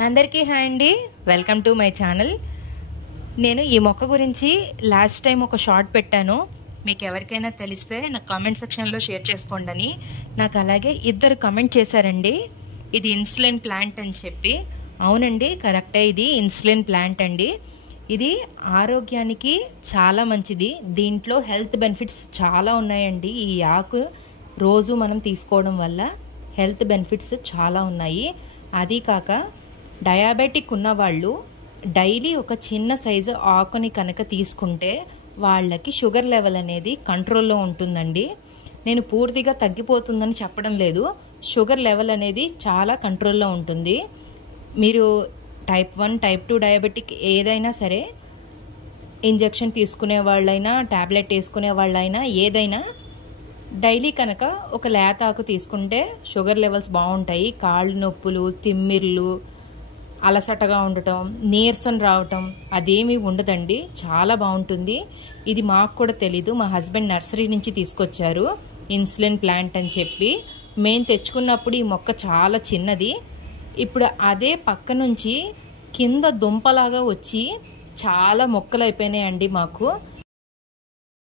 అందరికీ హాయ్ అండి, welcome to my channel. నేను ఈ మొక్క గురించి లాస్ట్ టైం ఒక షార్ట్ పెట్టాను. మీకు ఎవరికైనా తెలిస్తే నాకు కామెంట్ సెక్షన్లో షేర్ చేసుకోండి. నాకు అలాగే ఇద్దరు కమెంట్ చేశారండి, ఇది ఇన్సులిన్ ప్లాంట్ అని చెప్పి. అవునండి, కరెక్టే, ఇది ఇన్సులిన్ ప్లాంట్ అండి. ఇది ఆరోగ్యానికి చాలా మంచిది. దీంట్లో హెల్త్ బెనిఫిట్స్ చాలా ఉన్నాయండి. ఈ ఆకు రోజు మనం తీసుకోవడం వల్ల హెల్త్ బెనిఫిట్స్ చాలా ఉన్నాయి. అది కాక డయాబెటిక్ ఉన్నవాళ్ళు డైలీ ఒక చిన్న సైజు ఆకుని కనుక తీసుకుంటే వాళ్ళకి షుగర్ లెవెల్ అనేది కంట్రోల్లో ఉంటుందండి. నేను పూర్తిగా తగ్గిపోతుందని చెప్పడం లేదు, షుగర్ లెవెల్ అనేది చాలా కంట్రోల్లో ఉంటుంది. మీరు టైప్ 1 టైప్ 2 డయాబెటిక్ ఏదైనా సరే, ఇంజెక్షన్ తీసుకునే వాళ్ళైనా ట్యాబ్లెట్ వేసుకునే వాళ్ళైనా ఏదైనా డైలీ కనుక ఒక లేత ఆకు తీసుకుంటే షుగర్ లెవెల్స్ బాగుంటాయి. కాళ్ళు నొప్పులు, తిమ్మిర్లు, అలసటగా ఉండటం, నీరసం రావటం అదేమీ ఉండదండి. చాలా బాగుంటుంది. ఇది మాకు కూడా తెలీదు, మా హస్బెండ్ నర్సరీ నుంచి తీసుకొచ్చారు ఇన్సులిన్ ప్లాంట్ అని చెప్పి. మేము తెచ్చుకున్నప్పుడు ఈ మొక్క చాలా చిన్నది. ఇప్పుడు అదే పక్క నుంచి కింద దుంపలాగా వచ్చి చాలా మొక్కలు అయిపోయినాయండి మాకు.